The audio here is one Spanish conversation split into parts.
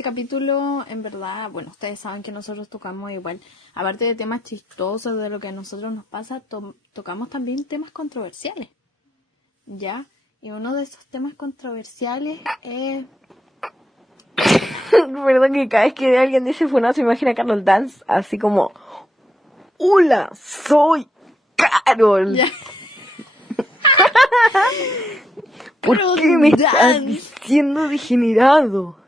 este capítulo, en verdad, bueno, ustedes saben que nosotros tocamos igual, aparte de temas chistosos, de lo que a nosotros nos pasa, tocamos también temas controversiales, ¿ya? Y uno de esos temas controversiales es... Perdón, que cada vez que alguien dice funado se imagina a Carol Dance, así como... ¡Hola! ¡Soy Carol! ¿Ya? ¿Por Carol qué me estás Dance. diciendo degenerado?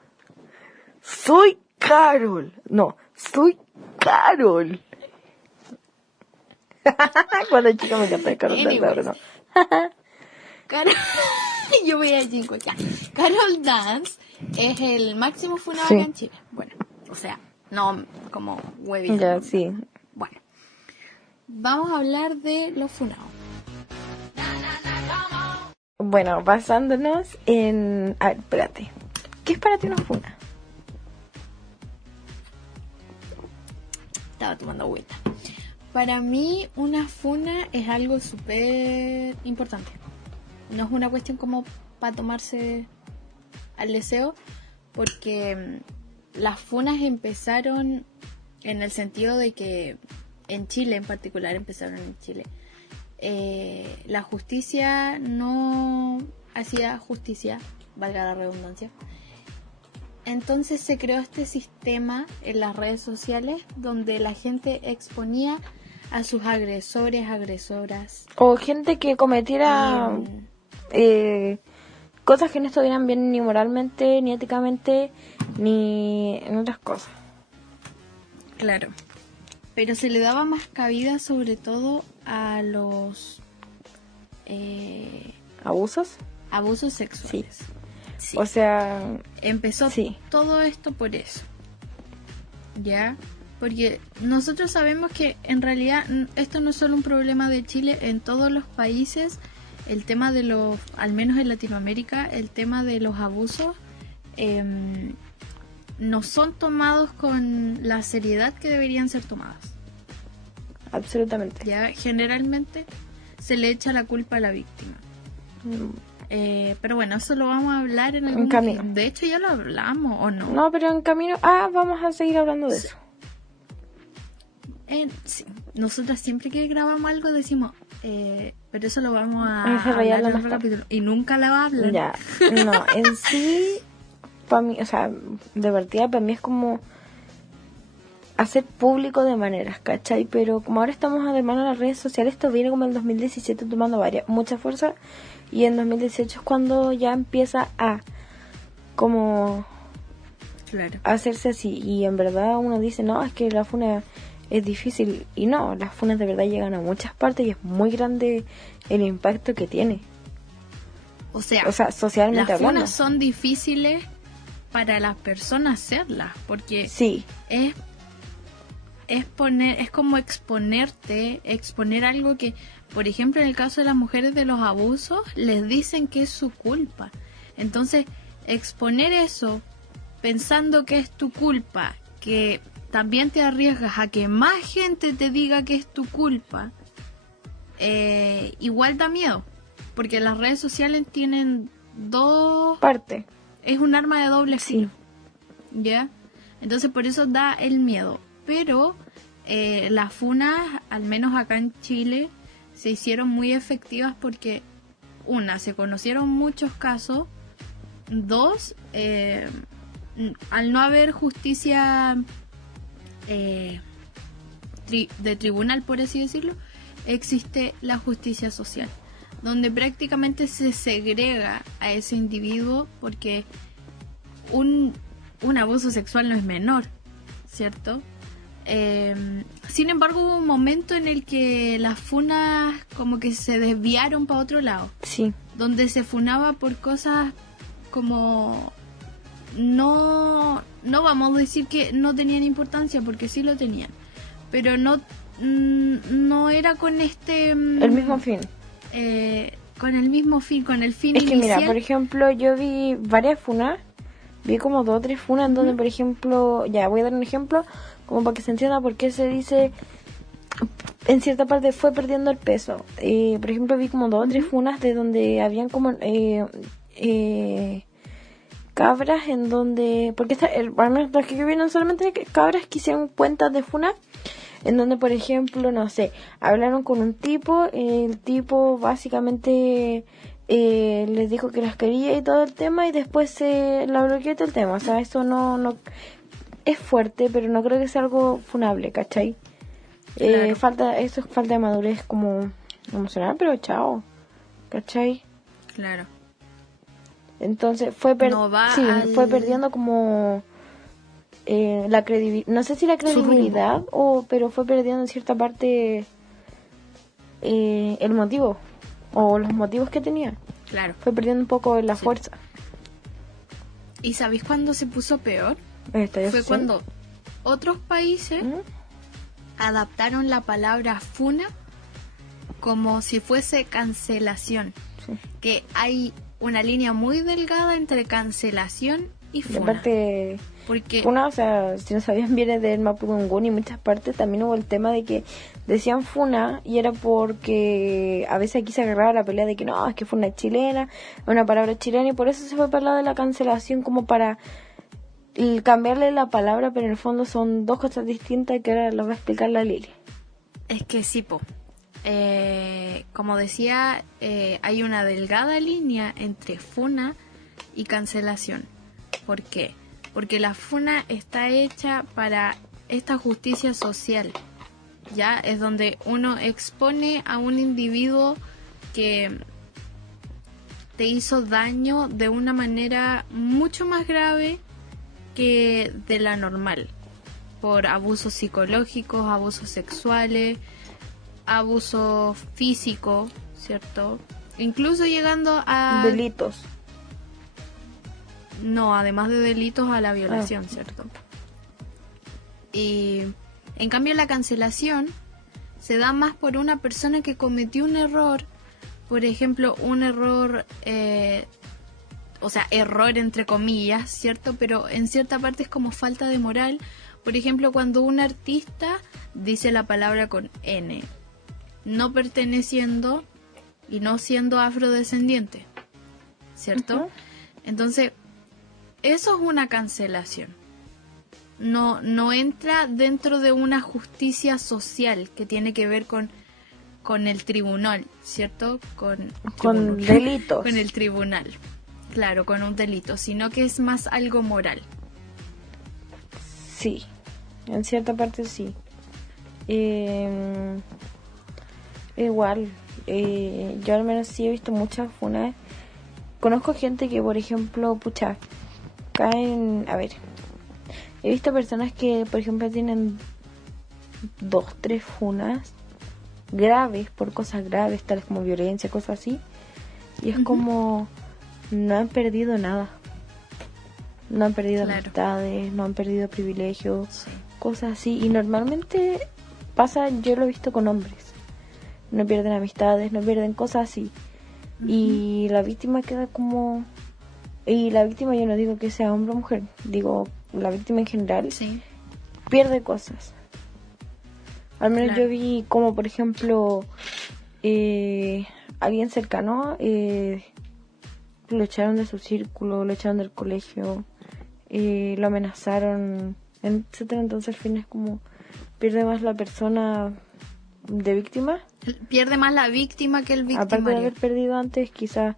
¡Soy Carol! No, soy Carol. Cuando chica me encanta Carol Dance, Anyways. ahora no. Carol... Yo voy a decir ya. Carol Dance es el máximo funado Sí. acá en Chile. Bueno, o sea, no como huevito. Ya, sí. Bueno, vamos a hablar de los funados. Bueno, basándonos en... A ver, espérate. ¿Qué es para ti una funa? Estaba tomando agüita. Para mí, una funa es algo súper importante. No es una cuestión como para tomarse al deseo, porque las funas empezaron en el sentido de que en Chile en particular, empezaron en Chile. La justicia no hacía justicia, valga la redundancia. Entonces se creó este sistema en las redes sociales donde la gente exponía a sus agresores, agresoras. O gente que cometiera cosas que no estuvieran bien ni moralmente, ni éticamente, ni en otras cosas. Claro. Pero se le daba más cabida sobre todo a los ¿Abusos? abusos sexuales. Sí. O sea, Empezó sí. todo esto por eso. ¿Ya? Porque nosotros sabemos que en realidad esto no es solo un problema de Chile, en todos los países el tema de los, al menos en Latinoamérica, el tema de los abusos no son tomados con la seriedad que deberían ser tomadas. Absolutamente. Ya generalmente se le echa la culpa a la víctima. Pero bueno, eso lo vamos a hablar en algún camino. De hecho ya lo hablamos, ¿o no? No, pero en camino... vamos a seguir hablando de eso. Sí. Nosotras siempre que grabamos algo decimos, pero eso lo vamos a Desarrollarlo hablar en más otro tarde. capítulo. Y nunca la hablan. Ya, no, en sí, para mí, o sea, de partida para mí es como hacer público de maneras, ¿cachai? Pero como ahora estamos de mano en las redes sociales, esto viene como en 2017 tomando mucha fuerza, y en 2018 es cuando ya empieza a como Claro. hacerse así, y en verdad uno dice, no, es que la funa es difícil, y no, las funas de verdad llegan a muchas partes y es muy grande el impacto que tiene. O sea, socialmente las hablando. funas son difíciles para las personas hacerlas, porque Sí, es como exponer algo que, por ejemplo, en el caso de las mujeres de los abusos, les dicen que es su culpa. Entonces, exponer eso pensando que es tu culpa, que también te arriesgas a que más gente te diga que es tu culpa, igual da miedo, porque las redes sociales tienen dos... parte. Es un arma de doble Sí. filo, ¿ya? Entonces por eso da el miedo. Pero las funas, al menos acá en Chile, se hicieron muy efectivas porque, una, se conocieron muchos casos. Dos, al no haber justicia de tribunal, por así decirlo, existe la justicia social, donde prácticamente se segrega a ese individuo, porque un abuso sexual no es menor, ¿cierto? Sin embargo, hubo un momento en el que las funas como que se desviaron para otro lado, Sí. donde se funaba por cosas como... No vamos a decir que no tenían importancia, porque sí lo tenían, pero no era con El mismo fin. con el mismo fin, con el fin Es que inicial. mira, por ejemplo, yo vi varias funas. Vi como 2 o 3 funas en donde, por ejemplo, ya voy a dar un ejemplo, como para que se entienda por qué se dice, en cierta parte fue perdiendo el peso. Por ejemplo, vi como 2 o 3 funas de donde habían como cabras en donde, porque bueno, los que vienen solamente cabras que hicieron cuentas de funa, en donde, por ejemplo, no sé, hablaron con un tipo, el tipo básicamente les dijo que las quería y todo el tema, y después se la bloqueó todo el tema. O sea, eso no es fuerte, pero no creo que sea algo funable, ¿cachai? Claro. Eso es falta de madurez como emocional, pero chao, ¿cachai? Claro. Entonces No va fue al perdiendo como la credibilidad, no sé si la su rumbo. credibilidad, pero fue perdiendo en cierta parte el motivo, o los motivos que tenía. Claro. Fue perdiendo un poco la Sí. fuerza. ¿Y sabéis cuándo se puso peor? Yo Fue sé. cuando otros países ¿Mm? adaptaron la palabra funa como si fuese cancelación. Sí. Que hay una línea muy delgada entre cancelación y Y funa. aparte, Porque funa, o sea, si no sabían, viene del Mapudungun, y en muchas partes también hubo el tema de que decían funa, y era porque a veces aquí se agarraba la pelea de que no, es que funa es chilena, es una palabra chilena, y por eso se fue para el lado de la cancelación, como para cambiarle la palabra, pero en el fondo son dos cosas distintas que ahora las va a explicar la Lili. es que sí, como decía, hay una delgada línea entre funa y cancelación. ¿Por qué? Porque la funa está hecha para esta justicia social. Ya es donde uno expone a un individuo que te hizo daño de una manera mucho más grave que de la normal, por abusos psicológicos, abusos sexuales, abuso físico, ¿cierto? Incluso llegando a... Delitos. No, además de delitos, a la violación, ¿cierto? Y en cambio la cancelación se da más por una persona que cometió un error, por ejemplo, un error, o sea, error entre comillas, ¿cierto? Pero en cierta parte es como falta de moral. Por ejemplo, cuando un artista dice la palabra con N, no perteneciendo y no siendo afrodescendiente, ¿cierto? Uh-huh. Entonces, eso es una cancelación. No entra dentro de una justicia social que tiene que ver con el tribunal, ¿cierto? Con delitos. Con el tribunal, claro, con un delito, sino que es más algo moral. Sí, en cierta parte sí. Igual, yo al menos sí he visto muchas funas. Conozco gente que, por ejemplo, pucha, caen, a ver, he visto personas que, por ejemplo, tienen 2, 3 funas graves por cosas graves, tales como violencia, cosas así, y es como no han perdido nada. No han perdido amistades, no han perdido privilegios, Sí. cosas así. Y normalmente pasa, yo lo he visto con hombres. No pierden amistades, no pierden cosas así. Y la víctima queda como... Y la víctima, yo no digo que sea hombre o mujer, digo la víctima en general, Sí. pierde cosas. Al menos Claro. yo vi como, por ejemplo, alguien cercano lo echaron de su círculo, lo echaron del colegio, lo amenazaron, etcétera. Entonces al fin es como pierde más la persona de víctima, Pierde más la víctima que el aparte de victimario. haber perdido antes quizás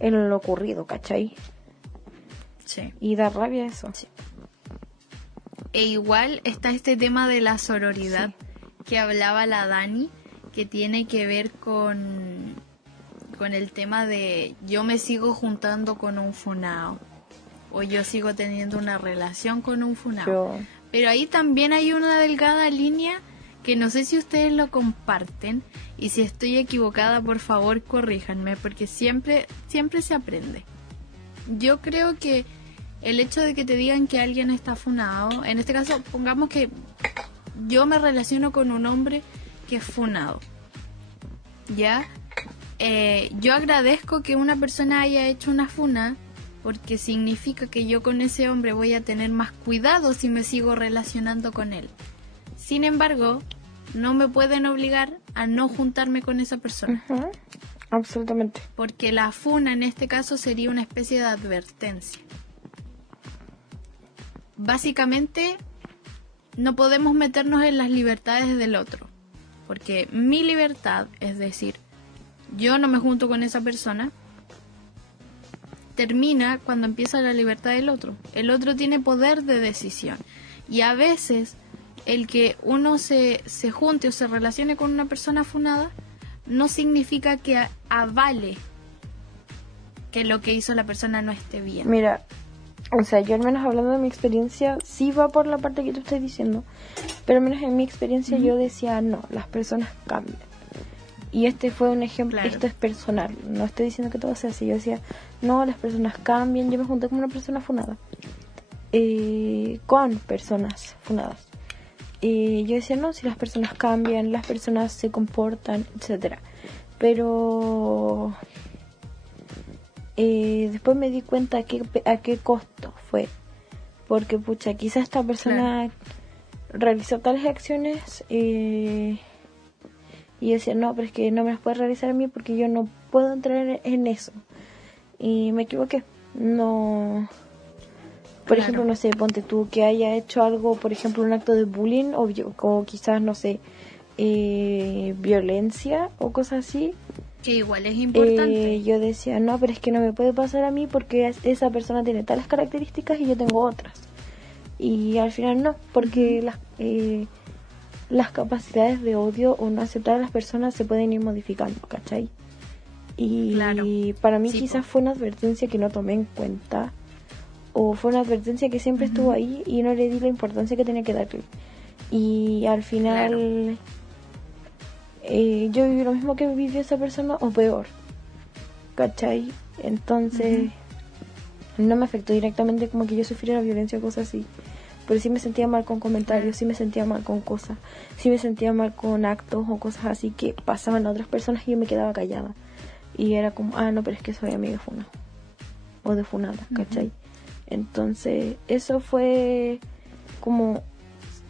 en lo ocurrido, ¿cachai? Sí. Y da rabia eso. Sí. E igual está este tema de la sororidad que hablaba la Dani, que tiene que ver con el tema de yo me sigo juntando con un funao o yo sigo teniendo una relación con un funao. Pero ahí también hay una delgada línea que no sé si ustedes lo comparten, y si estoy equivocada, por favor, corríjanme, porque siempre se aprende. Yo creo que el hecho de que te digan que alguien está funado, en este caso, pongamos que yo me relaciono con un hombre que es funado, ¿ya? Yo agradezco que una persona haya hecho una funa, porque significa que yo con ese hombre voy a tener más cuidado si me sigo relacionando con él. Sin embargo, no me pueden obligar a no juntarme con esa persona. Absolutamente. Porque la funa en este caso sería una especie de advertencia. Básicamente, no podemos meternos en las libertades del otro. Porque mi libertad, es decir, yo no me junto con esa persona, termina cuando empieza la libertad del otro. El otro tiene poder de decisión. Y a veces, el que uno se junte o se relacione con una persona funada, no significa que avale que lo que hizo la persona no esté bien. Mira, o sea, yo al menos hablando de mi experiencia, sí va por la parte que tú estás diciendo, pero al menos en mi experiencia yo decía, no, las personas cambian. Y este fue un ejemplo, Claro. Esto es personal, no estoy diciendo que todo sea así. Yo decía, no, las personas cambian. Yo me junté con una persona funada, con personas funadas. Y yo decía, no, si las personas cambian, las personas se comportan, etcétera. Pero después me di cuenta a qué costo fue. Porque, pucha, quizás esta persona realizó tales acciones y decía, no, pero es que no me las puede realizar a mí porque yo no puedo entrar en eso. Y me equivoqué. No... Por ejemplo, no sé, ponte tú que haya hecho algo, por ejemplo, un acto de bullying o quizás, no sé, violencia o cosas así. Que igual es importante. Yo decía, no, pero es que no me puede pasar a mí porque esa persona tiene tales características y yo tengo otras. Y al final no, porque las capacidades de odio o no aceptar a las personas se pueden ir modificando, ¿cachai? Y para mí quizás fue una advertencia que no tomé en cuenta. O fue una advertencia que siempre estuvo ahí y no le di la importancia que tenía que darle. Y al final yo viví lo mismo que vivió esa persona o peor, ¿cachai? Entonces no me afectó directamente como que yo sufriera violencia o cosas así. Pero sí me sentía mal con comentarios, sí me sentía mal con cosas, sí me sentía mal con actos o cosas así que pasaban a otras personas y yo me quedaba callada. Y era como, no, pero es que soy amiga de funa o de funada, ¿cachai? Entonces, eso fue como,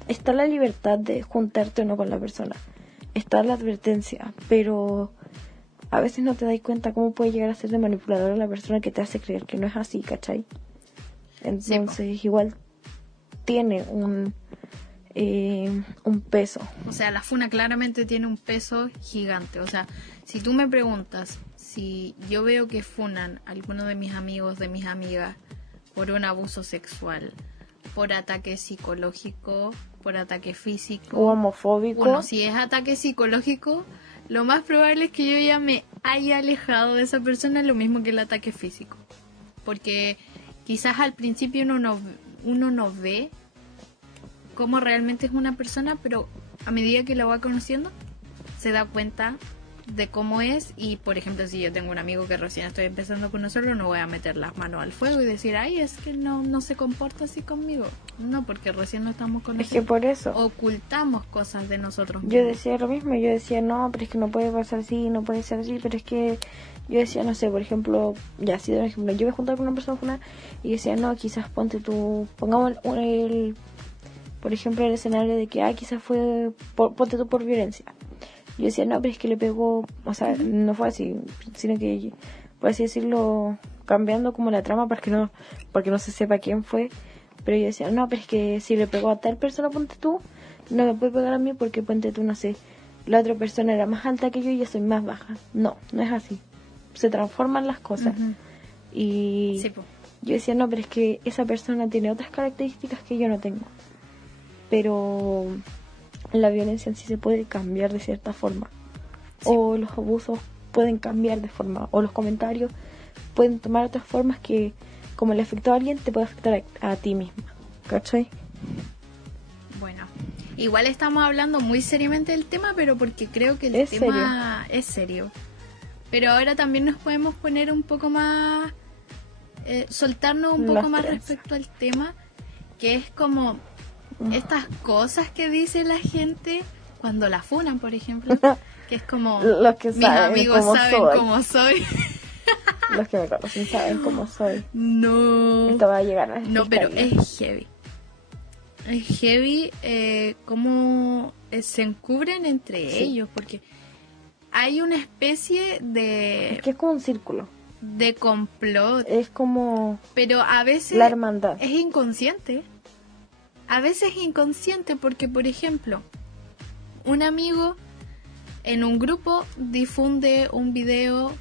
está la libertad de juntarte o no con la persona, está la advertencia, pero a veces no te das cuenta cómo puede llegar a ser de manipuladora la persona que te hace creer que no es así, ¿cachai? Entonces, igual tiene un peso. O sea, la funa claramente tiene un peso gigante. O sea, si tú me preguntas si yo veo que funan a alguno de mis amigos, de mis amigas, por un abuso sexual, por ataque psicológico, por ataque físico o homofóbico. Bueno, si es ataque psicológico, lo más probable es que yo ya me haya alejado de esa persona, lo mismo que el ataque físico. Porque quizás al principio uno no ve cómo realmente es una persona, pero a medida que la va conociendo, se da cuenta de cómo es. Y por ejemplo, si yo tengo un amigo que recién estoy empezando a conocerlo, no voy a meter las manos al fuego y decir, ay, es que no se comporta así conmigo. No, porque recién no estamos conociendo. Es que por eso ocultamos cosas de nosotros mismos. Yo decía lo mismo, yo decía, no, pero es que no puede pasar así, no puede ser así, pero es que yo decía, no sé, por ejemplo, ya así de un ejemplo, yo me juntaba con una persona y decía, no, quizás ponte tú, pongamos por ejemplo, el escenario de que, quizás fue, ponte tú por violencia. Yo decía, no, pero es que le pegó, o sea, no fue así, sino que, por así decirlo, cambiando como la trama porque no se sepa quién fue. Pero yo decía, no, pero es que si le pegó a tal persona, ponte tú, no me puede pegar a mí porque, ponte tú, no sé, la otra persona era más alta que yo y yo soy más baja. No, no es así. Se transforman las cosas. Y sí, yo decía, no, pero es que esa persona tiene otras características que yo no tengo. Pero la violencia en sí se puede cambiar de cierta forma. Sí. O los abusos pueden cambiar de forma. O los comentarios pueden tomar otras formas que, como le afectó a alguien, te puede afectar a ti misma. ¿Cachai? Bueno, igual estamos hablando muy seriamente del tema, pero porque creo que el tema es serio. Pero ahora también nos podemos poner un poco más... soltarnos un poco más respecto al tema, que es como estas cosas que dice la gente cuando la funan, por ejemplo, que es como los que mis amigos saben cómo soy. Los que me conocen saben cómo soy. No. Esto va a llegar a no, pero es heavy. Es heavy cómo se encubren entre ellos, porque hay una especie Es que es como un círculo. de complot, Es como pero a veces la hermandad. es inconsciente. A veces es inconsciente porque, por ejemplo, un amigo en un grupo difunde un video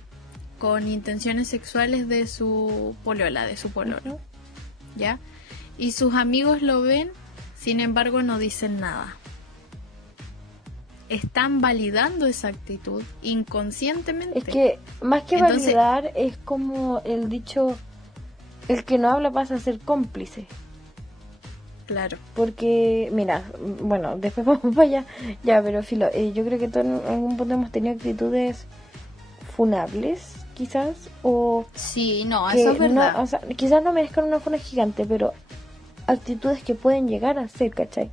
con intenciones sexuales de su polola, de su pololo, ¿ya? Y sus amigos lo ven, sin embargo no dicen nada. Están validando esa actitud inconscientemente. Es que más que Entonces- validar es como el dicho, el que no habla pasa a ser cómplice. Claro. Porque, mira, bueno, después vamos para allá. Ya, pero filo, yo creo que todos en algún punto hemos tenido actitudes funables, quizás, o Sí, no, que eso es verdad. no, o sea, quizás no merezcan una funa gigante, pero actitudes que pueden llegar a ser, ¿cachai?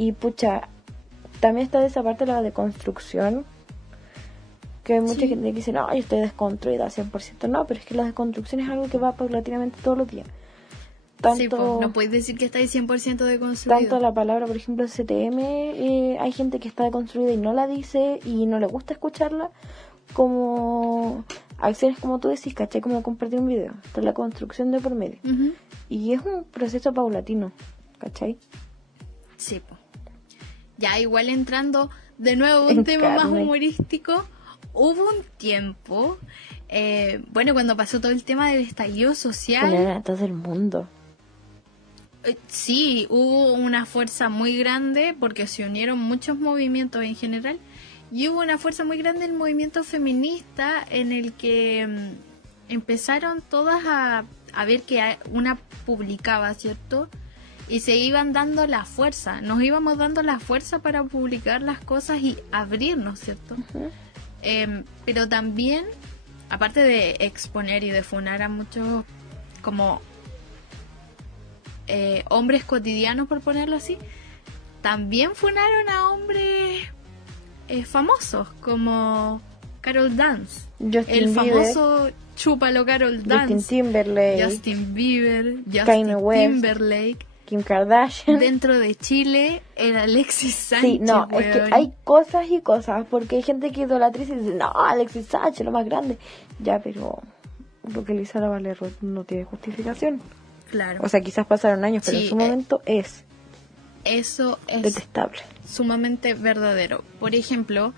Y pucha, también está esa parte de la deconstrucción, que hay mucha Sí. gente que dice, no, yo estoy desconstruida 100%. No, pero es que la desconstrucción es algo que va paulatinamente todos los días. Tanto, Sí, pues, no puedes decir que estáis 100% deconstruido. tanto la palabra, por ejemplo, CTM, hay gente que está deconstruida y no la dice y no le gusta escucharla, como acciones como tú decís, ¿cachai? Como compartir un video. Está la construcción de por medio. Ujú. Y es un proceso paulatino, ¿cachai? Sí, pues. Ya, igual entrando de nuevo a En un tema más carne. humorístico, hubo un tiempo, bueno, cuando pasó todo el tema del estallido social, Funar a todo el mundo. sí, hubo una fuerza muy grande porque se unieron muchos movimientos en general y hubo una fuerza muy grande en el movimiento feminista en el que empezaron todas a ver que una publicaba, ¿cierto? Y se iban dando la fuerza, nos íbamos dando la fuerza para publicar las cosas y abrirnos, ¿cierto? Ujú. Pero también, aparte de exponer y de funar a muchos como hombres cotidianos, por ponerlo así, también funaron a hombres famosos como Carol Dance, Justin el Bieber, famoso chúpalo Carol Dance, Justin Timberlake, Justin Bieber, Kanye Justin West. Timberlake. Kim Kardashian. Dentro de Chile, el Alexis Sánchez. Sí, no, es que weón. hay cosas y cosas, porque hay gente que idolatra y dice, no, Alexis Sánchez, lo más grande. Ya, pero lo que le hizo a la Valerro no tiene justificación. Claro. O sea, quizás pasaron años, pero Sí, en su momento es Eso es detestable. sumamente verdadero. Por ejemplo,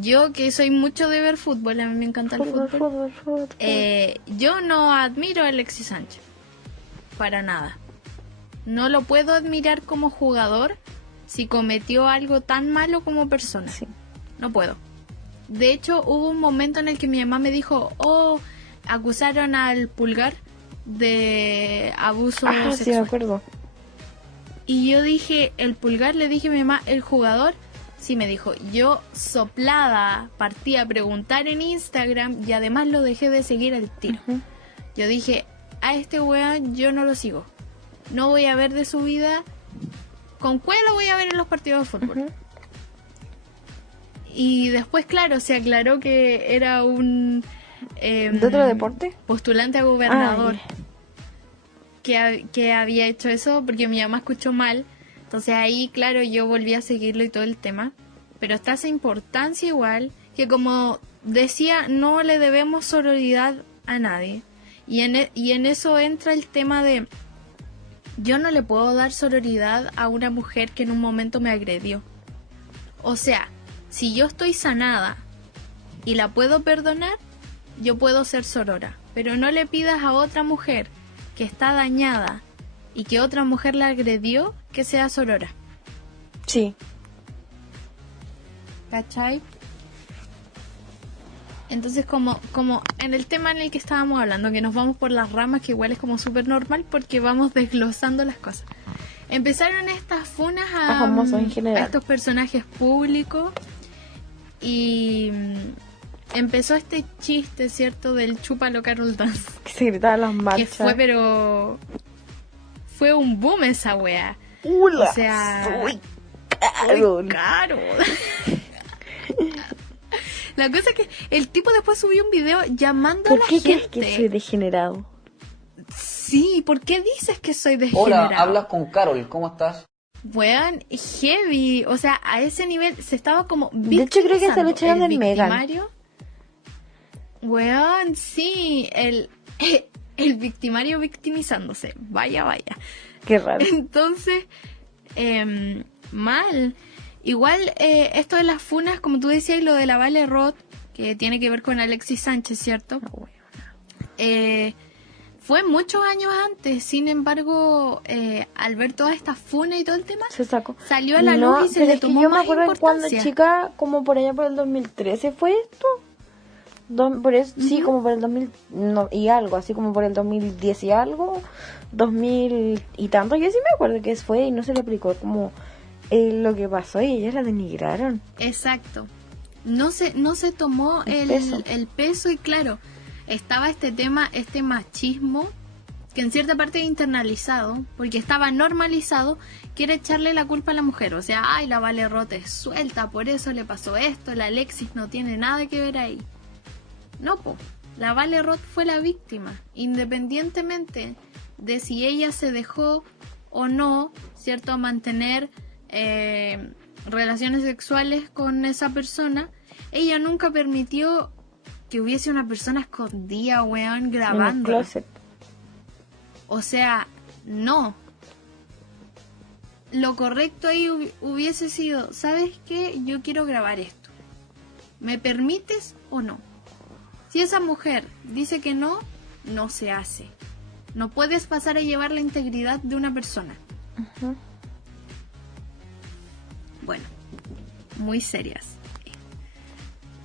yo que soy mucho de ver fútbol, a mí me encanta el fútbol. Fútbol. Yo no admiro a Alexis Sánchez. Para nada. No lo puedo admirar como jugador si cometió algo tan malo como persona. Sí. No puedo. De hecho, hubo un momento en el que mi mamá me dijo, acusaron al Pulgar de abuso Ah, sí, me sexual. acuerdo. Y yo dije, el Pulgar, le dije a mi mamá, el jugador, sí me dijo, yo soplada partí a preguntar en Instagram y además lo dejé de seguir al tiro. Ujú. Yo dije, a este weón yo no lo sigo. No voy a ver de su vida. ¿Con cuál lo voy a ver en los partidos de fútbol? Ujú. Y después, claro, se aclaró que era un ¿De otro deporte? postulante a gobernador Ah, que había hecho eso porque mi mamá escuchó mal. Entonces ahí, claro, yo volví a seguirlo y todo el tema. Pero está esa importancia igual que, como decía, no le debemos sororidad a nadie. Y en eso entra el tema de, yo no le puedo dar sororidad a una mujer que en un momento me agredió. O sea, si yo estoy sanada y la puedo perdonar, yo puedo ser sorora. Pero no le pidas a otra mujer que está dañada y que otra mujer la agredió que sea sorora. sí. ¿Cachai? Entonces, como en el tema en el que estábamos hablando, que nos vamos por las ramas, que igual es como súper normal porque vamos desglosando las cosas. Empezaron estas funas A famosos en general. a estos personajes públicos y empezó este chiste, ¿cierto? Del chúpalo Carol Dance. Que se gritaban las Que marchas. fue, pero fue un boom esa wea. ¡Ula! O sea, Soy Muy Carol. caro. La cosa es que el tipo después subió un video llamando a ¿Por la qué crees gente. que soy degenerado? Sí, ¿por qué dices que soy degenerado? Hola, hablas con Carol, ¿cómo estás? Weón, heavy. O sea, a ese nivel se estaba como De hecho, creo que se lo echaron del Megan. victimario. Weón, sí. El victimario victimizándose. Vaya, vaya. Qué raro. Entonces, mal. Igual, esto de las funas, como tú decías, y lo de la Vale Roth, que tiene que ver con Alexis Sánchez, ¿cierto? Fue muchos años antes. Sin embargo, al ver toda esta funa y todo el tema, Se sacó. salió a la luz y se le tomó yo me más acuerdo cuando importancia. chica, como por allá por el 2013 fue esto. Por eso, sí, como por el 2000 y algo, así como por el 2010 y algo, 2000 y tanto. Yo sí me acuerdo que fue y no se le aplicó como lo que pasó y ellas la denigraron. Exacto. No se tomó el peso y claro, estaba este tema, este machismo, que en cierta parte internalizado, porque estaba normalizado, quiere echarle la culpa a la mujer. O sea, ay, la Vale Roth es suelta, por eso le pasó esto, la Alexis no tiene nada que ver ahí. No, po. La Vale Roth fue la víctima, independientemente de si ella se dejó o no, ¿cierto?, a mantener relaciones sexuales con esa persona. Ella nunca permitió que hubiese una persona escondida, weón, grabando. En el closet. O sea, no. Lo correcto ahí hubiese sido, ¿sabes qué? Yo quiero grabar esto. ¿Me permites o no? Si esa mujer dice que no, no se hace. No puedes pasar a llevar la integridad de una persona. Uh-huh. Bueno, muy serias.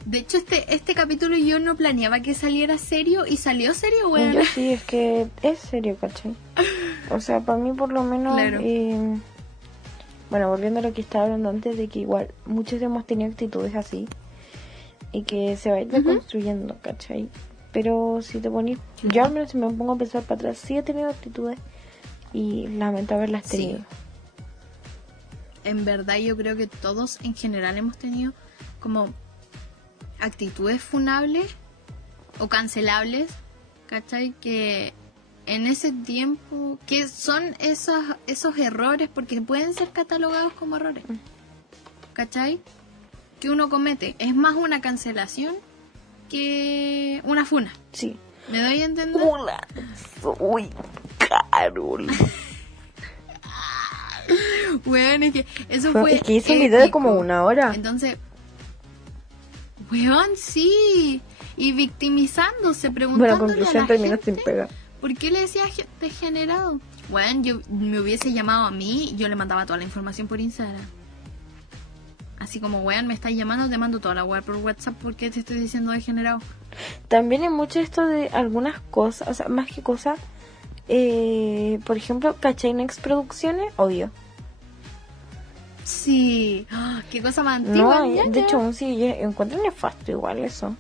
De hecho, este capítulo yo no planeaba que saliera serio y salió serio, weón. Yo sí, es que es serio, ¿cachai? O sea, para mí por lo menos... Claro. Bueno, volviendo a lo que estaba hablando antes, de que igual muchos hemos tenido actitudes así y que se va a ir deconstruyendo, ¿cachai? Pero si te pones... Yo al menos si me pongo a pensar para atrás, sí he tenido actitudes y lamento haberlas tenido. Sí. En verdad yo creo que todos en general hemos tenido como actitudes funables o cancelables, ¿cachai? Que en ese tiempo, que son esos errores, porque pueden ser catalogados como errores, ¿cachai? Que uno comete. Es más una cancelación que una funa. Sí. ¿Me doy a entender? Hola, soy Carol. Weón, es que eso fue... Es que hice un video de épico. como 1 hora. Entonces, weón, sí. Y victimizándose, Bueno, preguntándole conclusión, a la terminó gente, sin pega. ¿por qué le decía degenerado? Weón, yo me hubiese llamado a mí y yo le mandaba toda la información por Instagram. Así como, weón, me estás llamando, te mando toda la weá por WhatsApp porque te estoy diciendo degenerado. También hay mucho esto de algunas cosas, o sea, más que cosas, por ejemplo, ¿cachai? Next Producciones, obvio. Sí, qué cosa más antigua. No, ñaña. de hecho, aún sí, yo encuentro nefasto igual eso.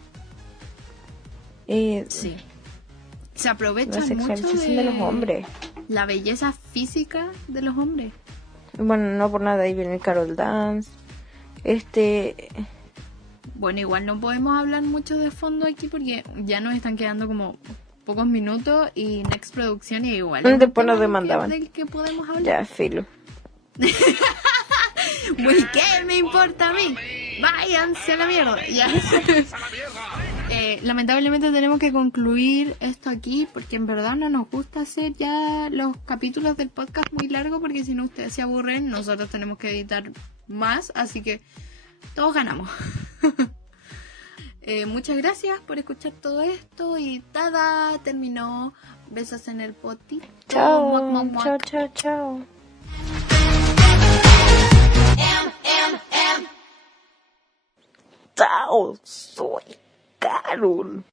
Sí. Se La aprovecha mucho sexualización de los hombres. la belleza física de los hombres. Bueno, no por nada, ahí viene el Carol Dance. Bueno, igual no podemos hablar mucho de fondo aquí porque ya nos están quedando como pocos minutos y Next Producciones igual. es un Después nos tema demandaban. del que podemos hablar. Ya, filo. Güey, ¿qué me importa a mí? Váyanse a la mierda. Ya. Lamentablemente tenemos que concluir esto aquí porque en verdad no nos gusta hacer ya los capítulos del podcast muy largos porque si no ustedes se aburren, nosotros tenemos que editar más, así que todos ganamos. Muchas gracias por escuchar todo esto y tada, terminó. Besos en el potito. Chao, Muac, muac, muac. chao, chao, chao. Chao, soy Carol.